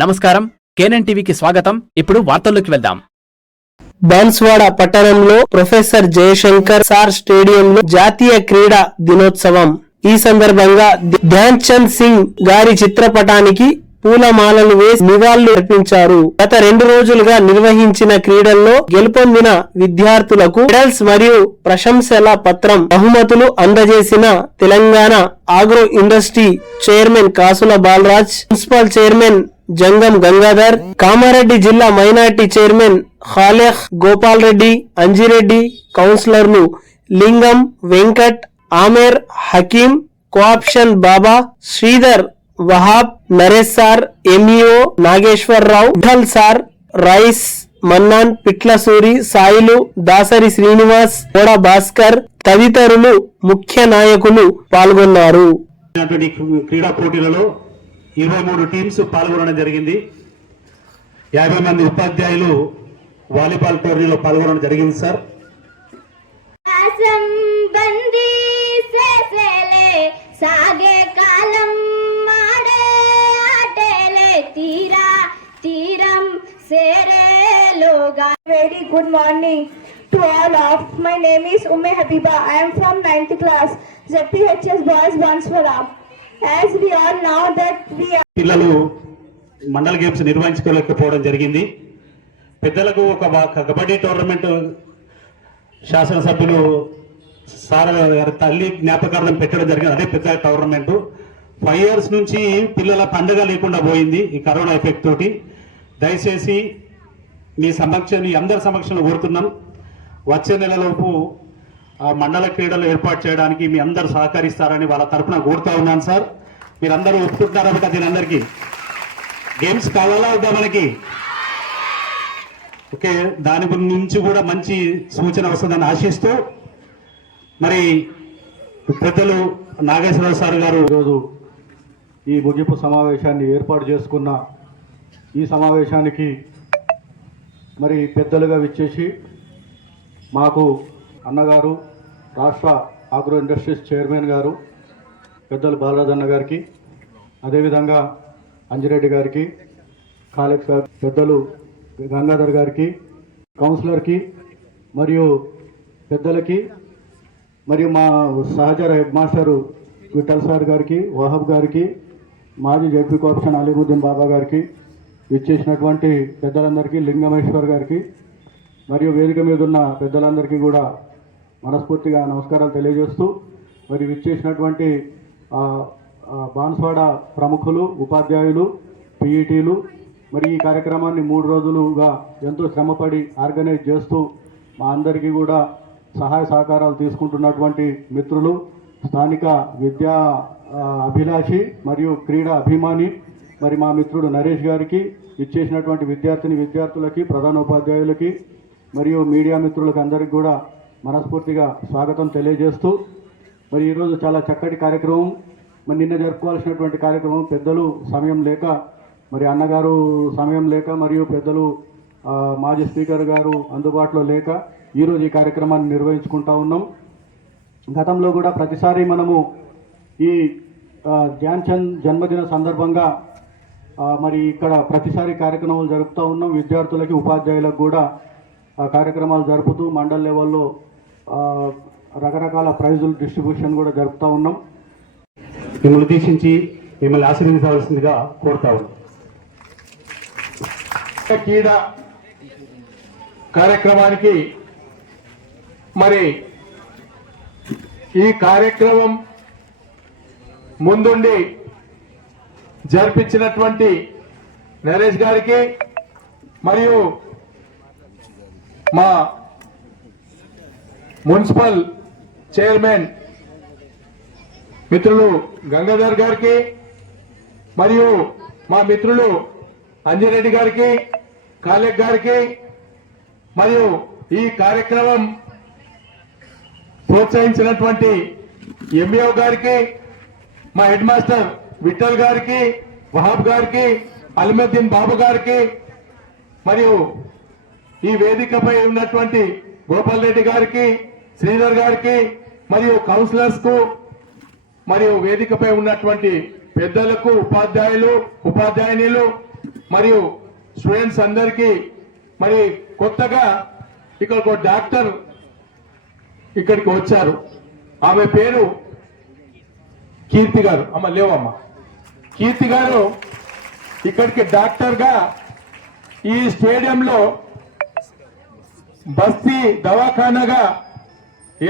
నమస్కారం, కేఎన్ఎన్ టీవీకి స్వాగతం. ఇప్పుడు వార్తల్లోకి వెళ్దాం. బాన్స్వాడ పట్టణంలో ప్రొఫెసర్ జయశంకర్ సార్ స్టేడియంలో జాతీయ క్రీడా దినోత్సవం. ఈ సందర్భంగా ధ్యాన్ చంద్ సింగ్ గారి చిత్రపటానికి పూలమాలలు వేసి నివాళులు అర్పించారు. గత 2 రోజులుగా నిర్వహించిన క్రీడల్లో గెలుపొందిన విద్యార్థులకు మెడల్స్ మరియు ప్రశంసల పత్రం, బహుమతులు అందజేసిన Telangana agro industry chairman Kasula Balraj, municipal chairman Jangam Gangadhar, Kamareddy జిల్లా మైనార్టీ చైర్మన్ ఖాలెహ్ గోపాల్ రెడ్డి, అంజిరెడ్డి, కౌన్సిలర్లు Lingam, Venkat, Amer, Hakeem, cooption Baba, Sridhar, Wahab, Naresh sir, MEO Nageswararao, Vithal sir, Rais, Mannan, Pitlasuri, Sailu, Dasari Srinivas, Koda Bhaskar తదితరులు ముఖ్య నాయకులు పాల్గొన్నారు. క్రీడా పోటీలలో 23 టీమ్స్ పాల్గొనడం జరిగింది. 50 మంది ఉపాధ్యాయులు వాలీబాల్ టోర్నీలో పాల్గొనడం జరిగింది సార్. సాగే కాలం మాడే ఆటేలే తీరా తీరం సేరేలోగా. Very good morning to all of. My name is Umme Habiba. I am from 9th class, ZPHS Boys Banswara. As we all know that we are పిల్లలు మండల గేమ్స్ నిర్వహించుకోలేకపోవడం జరిగింది. పెద్దలకు ఒక కబడ్డీ టోర్నమెంట్ శాసనసభ్యులు సార్ గారి తల్లి జ్ఞాపకార్థం పెట్టడం జరిగింది. అదే పెద్ద టోర్నమెంట్ 5 years నుంచి పిల్లల పండుగ లేకుండా పోయింది ఈ కరోనా ఎఫెక్ట్ తోటి. దయచేసి మీ అందరి సమక్షంలో కోరుతున్నాం, వచ్చే నెలలోపు మండల క్రీడలు ఏర్పాటు చేయడానికి మీ అందరు సహకరిస్తారని వాళ్ళ తరఫున కోరుతా ఉన్నాను సార్. మీరందరూ ఒప్పుకుంటున్నారా? బట్ దీని అందరికీ గేమ్స్ కావాలా వద్దా మనకి? ఓకే, దాని నుంచి కూడా మంచి సూచన వస్తుందని ఆశిస్తూ మరి పెద్దలు నాగేశ్వరరావు సార్ గారు ఈరోజు ఈ ముగింపు సమావేశాన్ని ఏర్పాటు చేసుకున్న ఈ సమావేశానికి మరి పెద్దలుగా విచ్చేసి మాకు అన్నగారు, రాష్ట్ర ఆగ్రో ఇండస్ట్రీస్ చైర్మన్ గారు పెద్దలు బాలరాజన్న గారికి, అదేవిధంగా అంజిరెడ్డి గారికి, ఖాలెక్ సార్, పెద్దలు గంగాధర్ గారికి, కౌన్సిలర్కి మరియు పెద్దలకి, మరియు మా సహచర హెడ్ మాస్టరు విఠల్ సార్ గారికి, వహాబ్ గారికి, మాజీ జడ్పీ కోఆప్షన్ అలీముద్దీన్ బాబా గారికి, విచ్చేసినటువంటి పెద్దలందరికీ, లింగమేశ్వర్ గారికి మరియు వేదిక మీద ఉన్న పెద్దలందరికీ కూడా మనస్ఫూర్తిగా నమస్కారాలు తెలియజేస్తూ మరి విచ్చేసినటువంటి బాన్స్వాడ ప్రముఖులు, ఉపాధ్యాయులు, పీఈటీలు మరి ఈ కార్యక్రమాన్ని 3 రోజులుగా ఎంతో శ్రమపడి ఆర్గనైజ్ చేస్తూ మా అందరికీ కూడా సహాయ సహకారాలు తీసుకుంటున్నటువంటి మిత్రులు, స్థానిక విద్యా అభిలాషి మరియు క్రీడా అభిమాని మరి మా మిత్రుడు నరేష్ గారికి, ఇచ్చేసినటువంటి విద్యార్థులకి, ప్రధానోపాధ్యాయులకి మరియు మీడియా మిత్రులకు అందరికీ కూడా మనస్ఫూర్తిగా స్వాగతం తెలియజేస్తూ మరి ఈరోజు చాలా చక్కటి కార్యక్రమం. మరి నిన్న జరుపుకోవాల్సినటువంటి కార్యక్రమం పెద్దలు సమయం లేక, మరి అన్నగారు సమయం లేక, మరియు పెద్దలు మాజీ స్పీకర్ గారు అందుబాటులో లేక ఈరోజు ఈ కార్యక్రమాన్ని నిర్వహించుకుంటా ఉన్నాం. గతంలో కూడా ప్రతిసారి మనము ఈ ధ్యాన్ చంద్ జన్మదిన సందర్భంగా మరి ఇక్కడ ప్రతిసారి కార్యక్రమాలు జరుపుతూ ఉన్నాం. విద్యార్థులకి, ఉపాధ్యాయులకు కూడా కార్యక్రమాలు జరుపుతూ మండల్ లెవెల్లో రకరకాల ప్రైజులు డిస్ట్రిబ్యూషన్ కూడా జరుపుతూ ఉన్నాం. మిమ్మల్ని ఉద్దేశించి మిమ్మల్ని ఆశీర్వదించవలసిందిగా కోరుతా ఉన్నాం. క్రీడా కార్యక్రమానికి మరి ఈ కార్యక్రమం ముందుండి జరిపించినటువంటి నరేష్ గారికి మరియు మా మున్సిపల్ చైర్మన్ మిత్రులు గంగాధర్ గారికి మరియు మా మిత్రులు అంజిరెడ్డి గారికి, ఖాలెక్ గారికి మరియు ఈ కార్యక్రమం ప్రోత్సహించినటువంటి ఎంఈఓ గారికి, మా హెడ్ మాస్టర్ విఠల్ గారికి, వహాబ్ గారికి, అలీముద్దీన్ బాబు గారికి మరియు ఈ వేదికపై ఉన్నటువంటి గోపాల్ రెడ్డి గారికి, శ్రీధర్ గారికి మరియు కౌన్సిలర్స్ కు మరియు వేదికపై ఉన్నటువంటి పెద్దలకు, ఉపాధ్యాయులు, ఉపాధ్యాయునిలు మరియు స్టూడెంట్స్ అందరికీ మరి కొత్తగా ఇక్కడ ఒక డాక్టర్ ఇక్కడికి వచ్చారు. ఆమె పేరు కీర్తి గారు. అమ్మ లేవమ్మా. కీర్తి గారు ఇక్కడికి డాక్టర్ గా ఈ స్టేడియంలో బస్తీ దవాఖానాగా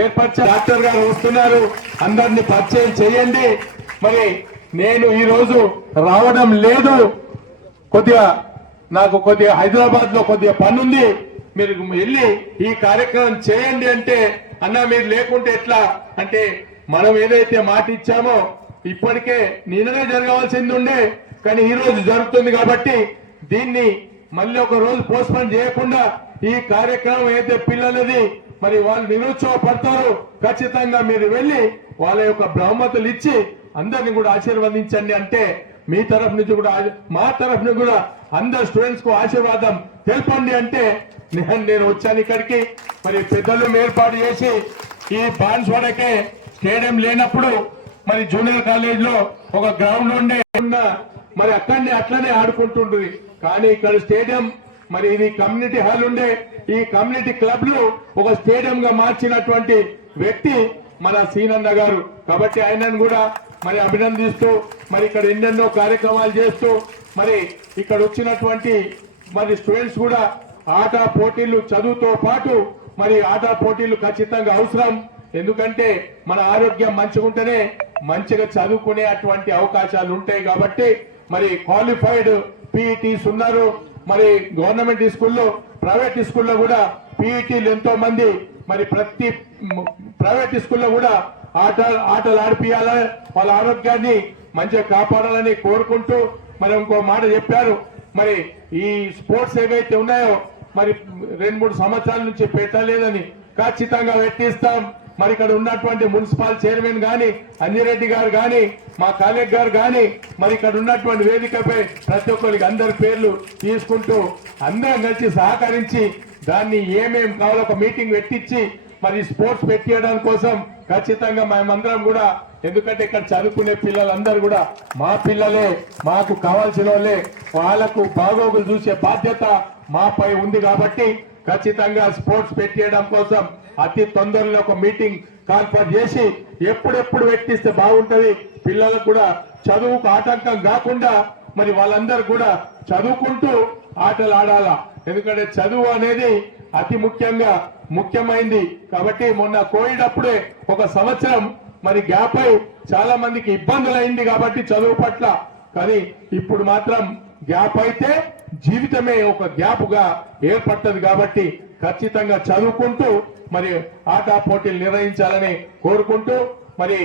ఏర్పరిచే డాక్టర్ గారు వస్తున్నారు. అందరిని పరిచయం చేయండి. మరి నేను ఈ రోజు రావడం లేదు, నాకు కొద్దిగా హైదరాబాద్ లో కొద్దిగా పనుంది, మీరు వెళ్ళి ఈ కార్యక్రమం చేయండి అంటే, అన్న మీరు లేకుంటే ఎట్లా అంటే, మనం ఏదైతే మాట ఇచ్చామో ఇప్పటికే నిన్ననే జరగవలసింది ఉండే, కానీ ఈ రోజు జరుగుతుంది కాబట్టి దీన్ని మళ్ళీ ఒక రోజు పోస్ట్పోన్ చేయకుండా ఈ కార్యక్రమం ఏదైతే పిల్లలది మరి వాళ్ళు నిరుత్సాహపడతారు, ఖచ్చితంగా మీరు వెళ్ళి వాళ్ళ యొక్క బహుమతులు ఇచ్చి అందరిని కూడా ఆశీర్వదించండి. అంటే మీ తరఫు నుంచి కూడా మా తరఫు నుంచి కూడా అందరు స్టూడెంట్స్ కు ఆశీర్వాదం తెలపండి అంటే నేను వచ్చాను ఇక్కడికి. మరి పెద్దలు ఏర్పాటు చేసి ఈ బాన్స్వాడకే స్టేడియం లేనప్పుడు మరి జూనియర్ కాలేజ్ లో ఒక గ్రౌండ్ ఉండే మరి అక్కడనే అట్లనే ఆడుకుంటుంటుంది. కానీ ఇక్కడ స్టేడియం మరి ఇది కమ్యూనిటీ హాల్ ఉండే, ఈ కమ్యూనిటీ క్లబ్ లు ఒక స్టేడియం గా మార్చినటువంటి వ్యక్తి మన సీనన్న గారు. కాబట్టి ఆయనను కూడా మరి అభినందిస్తూ మరి ఇక్కడ ఎన్నెన్నో కార్యక్రమాలు చేస్తూ మరి ఇక్కడ వచ్చినటువంటి మరి స్టూడెంట్స్ కూడా ఆట పోటీలు చదువుతో పాటు మరి ఆట పోటీలు ఖచ్చితంగా అవసరం. ఎందుకంటే మన ఆరోగ్యం మంచిగుంటేనే మంచిగా చదువుకునే అటువంటి అవకాశాలు ఉంటాయి. కాబట్టి మరి క్వాలిఫైడ్ పీఈటీస్ ఉన్నారు. మరి గవర్నమెంట్ స్కూల్లో ప్రైవేట్ స్కూల్లో కూడా పీఈటీలు ఎంతో మంది మరి ప్రతి ప్రైవేట్ స్కూల్లో కూడా ఆటలు ఆడిపియాలా, వాళ్ళ ఆరోగ్యాన్ని మంచిగా కాపాడాలని కోరుకుంటూ మరి ఇంకో మాట చెప్పారు. మరి ఈ స్పోర్ట్స్ ఏవైతే ఉన్నాయో మరి 2-3 సంవత్సరాల నుంచి పెట్టలేదని ఖచ్చితంగా పెట్టిస్తాం. మరి ఇక్కడ ఉన్నటువంటి మున్సిపల్ చైర్మన్ గాని, అంజిరెడ్డి గారు గాని, మా కాలేజ్ గారు గాని, మరి ఇక్కడ ఉన్నటువంటి వేదికపై ప్రతి ఒక్కరికి అందరి పేర్లు తీసుకుంటూ అందరం కలిసి సహకరించి దాన్ని ఏమేం కావాలో ఒక మీటింగ్ పెట్టించి మరి స్పోర్ట్స్ పెట్టియడం కోసం ఖచ్చితంగా మేమందరం కూడా, ఎందుకంటే ఇక్కడ చదువుకునే పిల్లలందరూ కూడా మా పిల్లలే, మాకు కావాల్సిన వాళ్ళే, వాళ్లకు బాగోగులు చూసే బాధ్యత మాపై ఉంది. కాబట్టి ఖచ్చితంగా స్పోర్ట్స్ పెట్టియడం కోసం అతి తొందరలో ఒక మీటింగ్ కాన్ఫరెన్స్ చేసి ఎప్పుడెప్పుడు పెట్టిస్తే బాగుంటది, పిల్లలకు కూడా చదువుకు ఆటంకం కాకుండా మరి వాళ్ళందరూ కూడా చదువుకుంటూ ఆటలు ఆడాలా. ఎందుకంటే చదువు అనేది అతి ముఖ్యమైంది. కాబట్టి మొన్న కోవిడ్ అప్పుడే ఒక సంవత్సరం మరి గ్యాప్ అయి చాలా మందికి ఇబ్బందులు అయింది కాబట్టి చదువు పట్ల. కానీ ఇప్పుడు మాత్రం గ్యాప్ అయితే జీవితమే ఒక గ్యాప్ గా ఏర్పడుతుంది. కాబట్టి ఖచ్చితంగా చదువుకుంటూ మరి ఆట పోటీలు నిర్వహించాలని కోరుకుంటూ మరి